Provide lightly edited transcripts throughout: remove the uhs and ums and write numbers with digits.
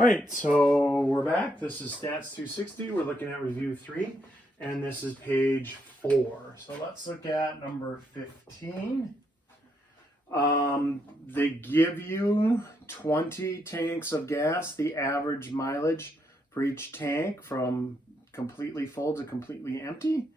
All right, so we're back. This is Stats260. We're looking at review 3, and this is page 4. So let's look at number 15. They give you 20 tanks of gas, the average mileage for each tank from completely full to completely empty.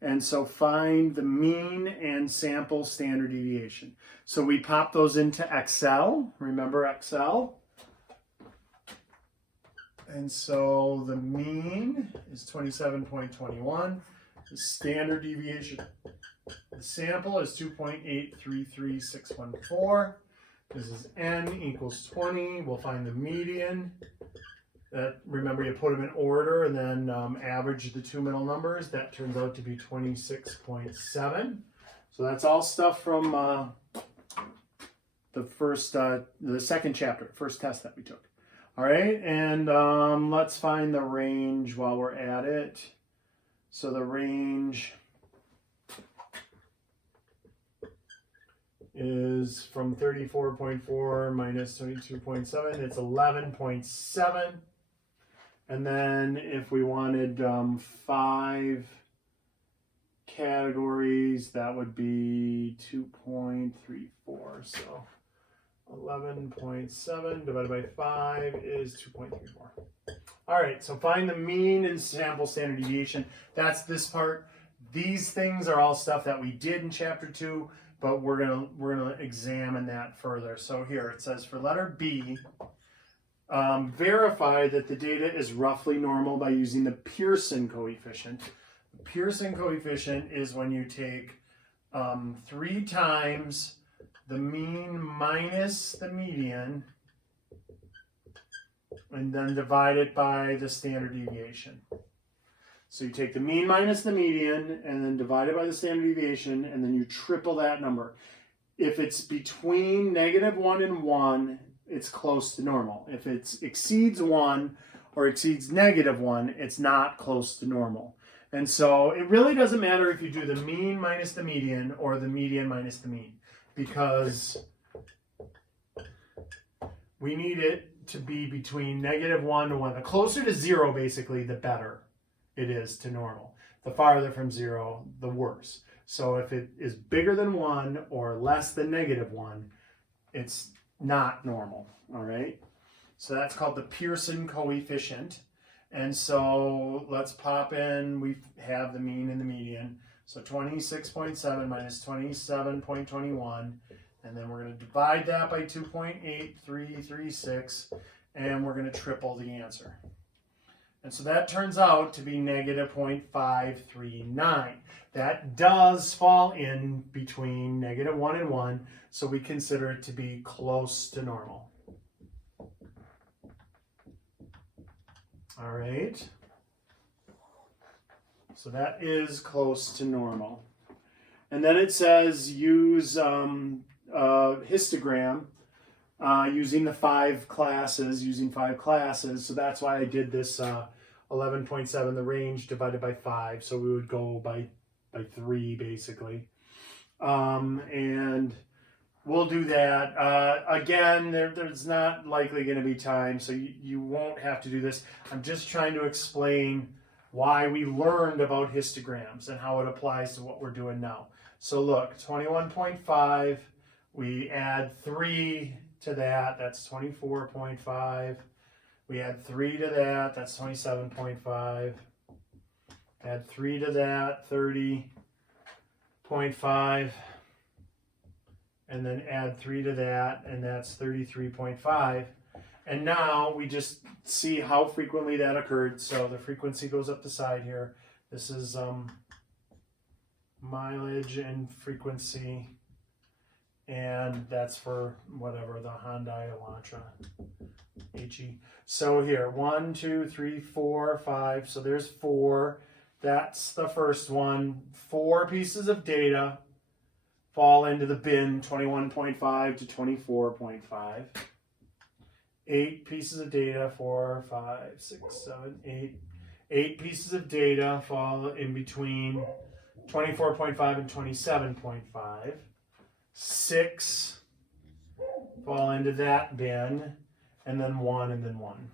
And so find the mean and sample standard deviation. So we pop those into Excel. Remember Excel? And so the mean is 27.21. The standard deviation, the sample is 2.833614. This is n equals 20. We'll find the median. Remember, you put them in order and then average the two middle numbers. That turns out to be 26.7. So that's all stuff from the second chapter, first test that we took. All right, and let's find the range while we're at it. So the range is from 34.4 minus 22.7. It's 11.7. And then if we wanted 5 categories, that would be 2.34. So 11.7 divided by 5 is 2.34. All right, so find the mean and sample standard deviation. That's this part. These things are all stuff that we did in chapter 2, but we're gonna examine that further. So here it says for letter B, verify that the data is roughly normal by using the Pearson coefficient. The Pearson coefficient is when you take 3 times the mean minus the median, and then divide it by the standard deviation. So you take the mean minus the median, and then divide it by the standard deviation, and then you triple that number. If it's between -1 and 1, it's close to normal. If it exceeds 1 or exceeds -1, it's not close to normal. And so it really doesn't matter if you do the mean minus the median or the median minus the mean, because we need it to be between -1 and 1. The closer to 0, basically, the better it is to normal. The farther from 0, the worse. So if it is bigger than 1 or less than -1, it's not normal, all right? So that's called the Pearson coefficient. And so let's pop in, we have the mean and the median. So 26.7 minus 27.21, and then we're going to divide that by 2.8336, and we're going to triple the answer. And so that turns out to be -0.539. That does fall in between -1 and 1, so we consider it to be close to normal. All right. So that is close to normal. And then it says use histogram using the 5 classes, So that's why I did this 11.7, the range divided by 5. So we would go by 3, basically. And we'll do that. Again, there's not likely going to be time, so you won't have to do this. I'm just trying to explain why we learned about histograms and how it applies to what we're doing now. So look, 21.5, we add 3 to that, that's 24.5. We add 3 to that, that's 27.5. Add 3 to that, 30.5. And then add 3 to that, and that's 33.5. And now we just see how frequently that occurred. So the frequency goes up the side here. This is mileage and frequency, and that's for whatever, the Hyundai Elantra HE. So here, 1, 2, 3, 4, 5. So there's 4. That's the first one. 4 pieces of data fall into the bin, 21.5 to 24.5. 8 pieces of data, 4, 5, 6, 7, 8. 8 pieces of data fall in between 24.5 and 27.5. 6 fall into that bin, and then 1, and then 1.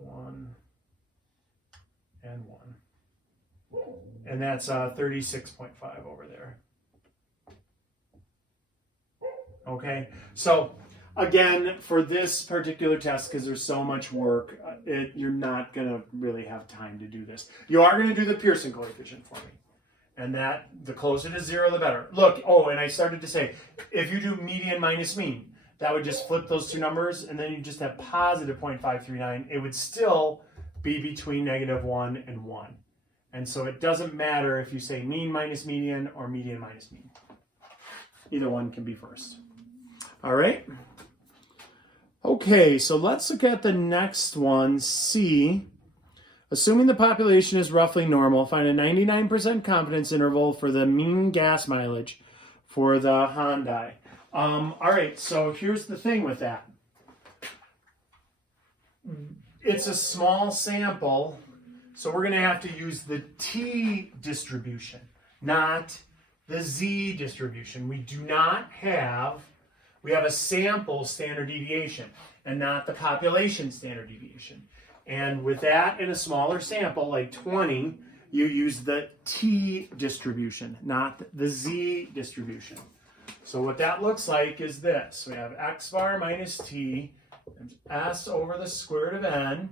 1 and 1. And that's 36.5 over there. Okay, so again, for this particular test, because there's so much work, you're not going to really have time to do this. You are going to do the Pearson coefficient for me. And that, the closer to 0, the better. Look, oh, and I started to say, if you do median minus mean, that would just flip those two numbers, and then you just have positive 0.539. It would still be between -1 and 1. And so it doesn't matter if you say mean minus median or median minus mean. Either one can be first. All right. Okay, so let's look at the next one, C. Assuming the population is roughly normal, find a 99% confidence interval for the mean gas mileage for the Hyundai. All right, so here's the thing with that. It's a small sample, so we're going to have to use the T distribution, not the Z distribution. We have a sample standard deviation and not the population standard deviation. And with that in a smaller sample, like 20, you use the T distribution, not the Z distribution. So what that looks like is this. We have x bar minus T times S over the square root of N.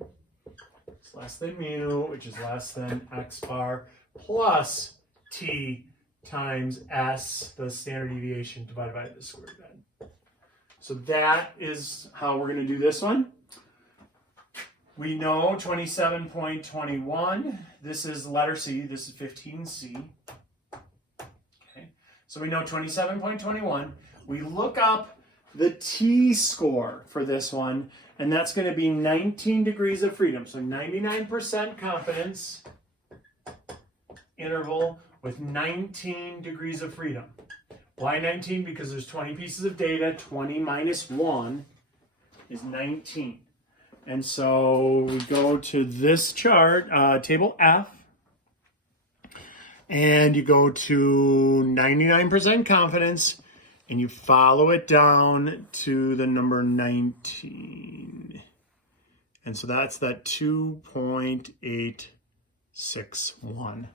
It's less than mu, which is less than x bar plus T times S, the standard deviation, divided by the square root of N. So that is how we're going to do this one. We know 27.21. This is letter C. This is 15C. Okay. So we know 27.21. We look up the T-score for this one, and that's going to be 19 degrees of freedom. So 99% confidence interval with 19 degrees of freedom. Why 19? Because there's 20 pieces of data. 20 minus 1 is 19. And so we go to this chart, table F, and you go to 99% confidence, and you follow it down to the number 19. And so that's that 2.861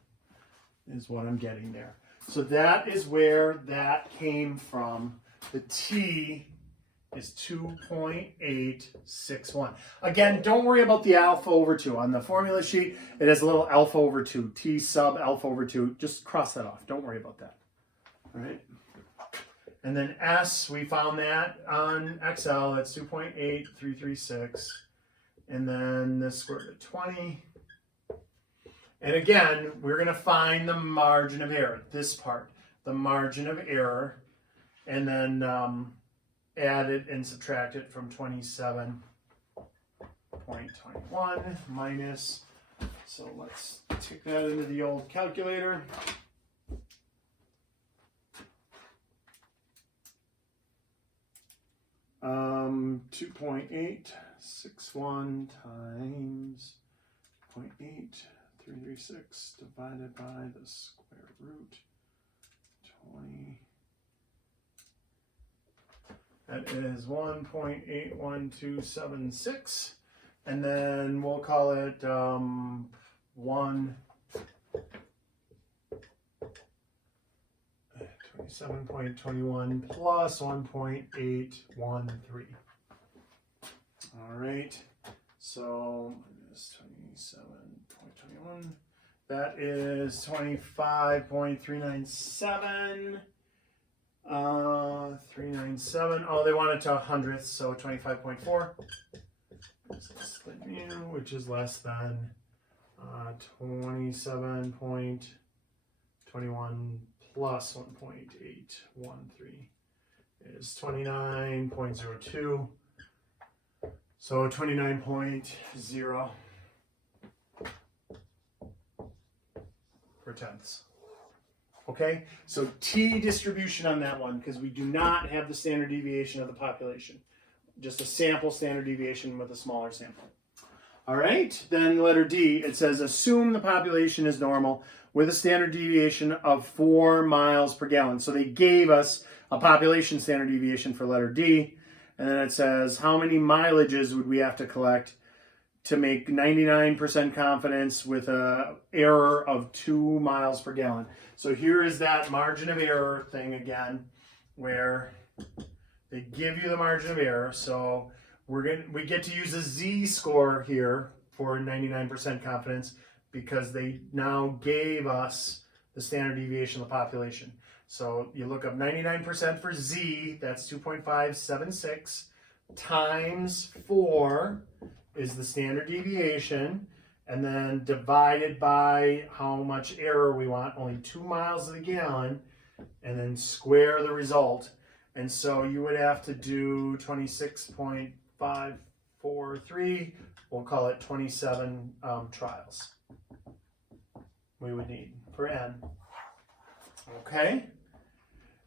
is what I'm getting there. So that is where that came from. The T is 2.861. Again, don't worry about the alpha over 2. On the formula sheet, it has a little alpha over 2. T sub alpha over 2. Just cross that off. Don't worry about that. All right. And then S, we found that on Excel. That's 2.8336. And then the square root of 20. And again, we're going to find the margin of error, this part, the margin of error, and then add it and subtract it from 27.21 minus, so let's take that into the old calculator. Um, 2.861 times 0.8336 divided by the square root 20. That is 1.81276, and then we'll call it 27.21 plus 1.813. All right, so minus 27.21. That is 25.397. 397. Oh, they want it to hundredths, so 25.4. Which is less than 27.21 plus 1.813 is 29.02. So 29.0 per tenths. Okay, so T distribution on that one, because we do not have the standard deviation of the population. Just a sample standard deviation with a smaller sample. All right, then letter D, it says assume the population is normal with a standard deviation of 4 miles per gallon. So they gave us a population standard deviation for letter D. And then it says how many mileages would we have to collect to make 99% confidence with a error of 2 miles per gallon. So here is that margin of error thing again, where they give you the margin of error. So we get to use a z-score here for 99% confidence because they now gave us the standard deviation of the population. So you look up 99% for z, that's 2.576, times 4 is the standard deviation, and then divided by how much error we want, only 2 miles to the gallon, and then square the result. And so you would have to do 26.543, we'll call it 27 trials we would need for n. Okay?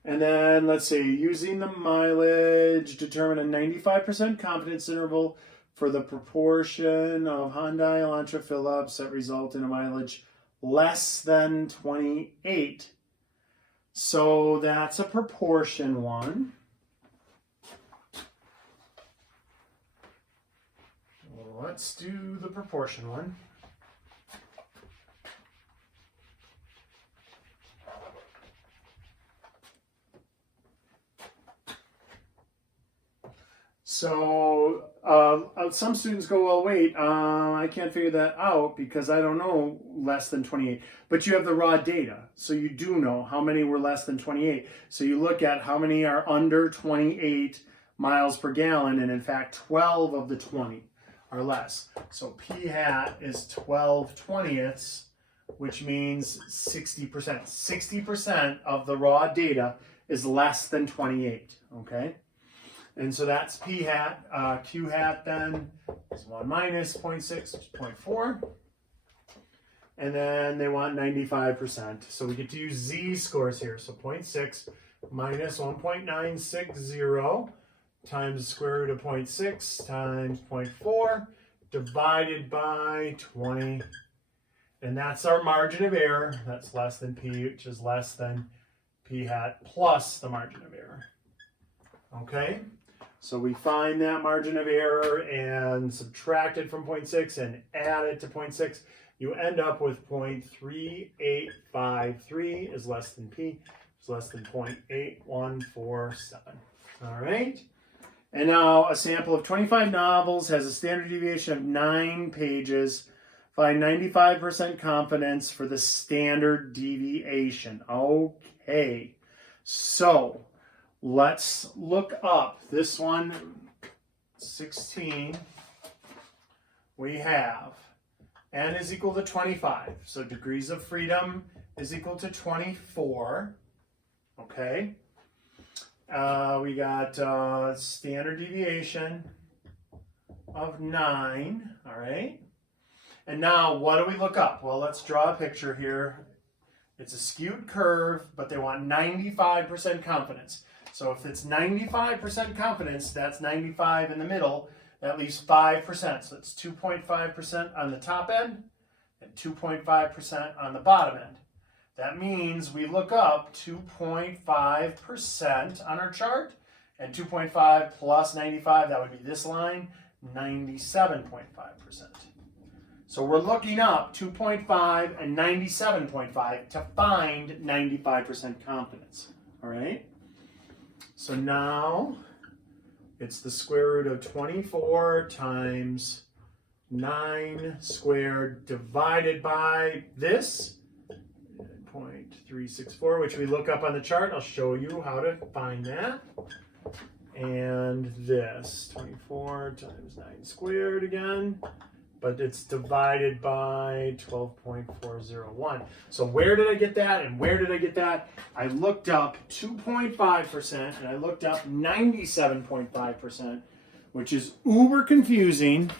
And then let's see, using the mileage, determine a 95% confidence interval for the proportion of Hyundai Elantra fill-ups that result in a mileage less than 28. So that's a proportion one. Let's do the proportion one. So some students go, well, wait, I can't figure that out because I don't know less than 28. But you have the raw data, so you do know how many were less than 28. So you look at how many are under 28 miles per gallon, and in fact, 12 of the 20 are less. So p hat is 12/20ths, which means 60%. 60% of the raw data is less than 28, okay? And so that's p hat. Q hat then is 1 minus 0.6, which is 0.4. And then they want 95%. So we get to use z-scores here. So 0.6 minus 1.960 times the square root of 0.6 times 0.4 divided by 20. And that's our margin of error. That's less than p, which is less than p hat plus the margin of error. Okay? So we find that margin of error and subtract it from 0.6 and add it to 0.6. You end up with 0.3853 is less than p, is less than 0.8147. All right? And now a sample of 25 novels has a standard deviation of 9 pages. Find 95% confidence for the standard deviation. Okay. So let's look up this one, 16. We have n is equal to 25. So degrees of freedom is equal to 24. Okay. We got standard deviation of 9. All right. And now what do we look up? Well, let's draw a picture here. It's a skewed curve, but they want 95% confidence. So if it's 95% confidence, that's 95 in the middle. That leaves 5%. So it's 2.5% on the top end and 2.5% on the bottom end. That means we look up 2.5% on our chart, and 2.5 plus 95, that would be this line, 97.5%. So we're looking up 2.5 and 97.5 to find 95% confidence. All right? So now it's the square root of 24 times 9 squared divided by this, 0.364, which we look up on the chart. I'll show you how to find that. And this, 24 times 9 squared again, but it's divided by 12.401. So where did I get that and where did I get that? I looked up 2.5% and I looked up 97.5%, which is uber confusing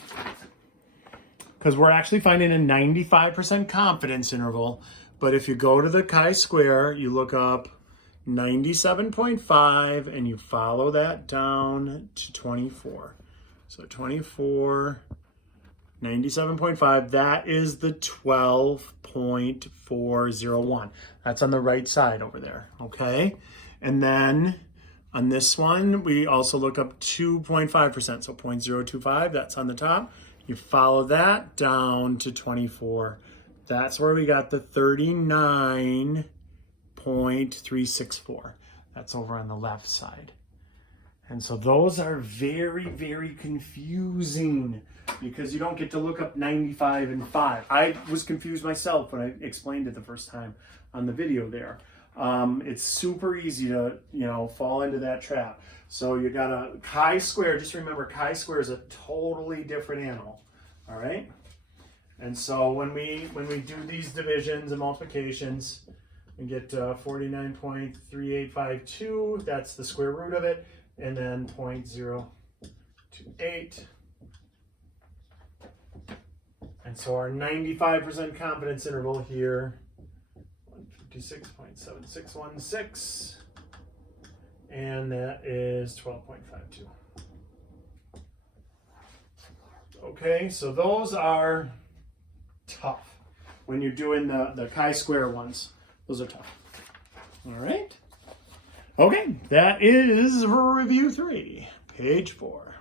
because we're actually finding a 95% confidence interval. But if you go to the chi-square, you look up 97.5 and you follow that down to 24. So 24, 97.5, that is the 12.401. That's on the right side over there, okay? And then on this one, we also look up 2.5%, so 0.025, that's on the top. You follow that down to 24. That's where we got the 39.364. That's over on the left side. And so those are very, very confusing because you don't get to look up 95 and 5. I was confused myself when I explained it the first time on the video there. It's super easy to, fall into that trap. So you got a chi-square. Just remember, chi-square is a totally different animal. All right? And so when we do these divisions and multiplications, we get 49.3852. That's the square root of it. And then 0.028. And so our 95% confidence interval here, 156.7616. And that is 12.52. Okay, so those are tough. When you're doing the chi-square ones, those are tough. All right. Okay, that is review 3, page 4.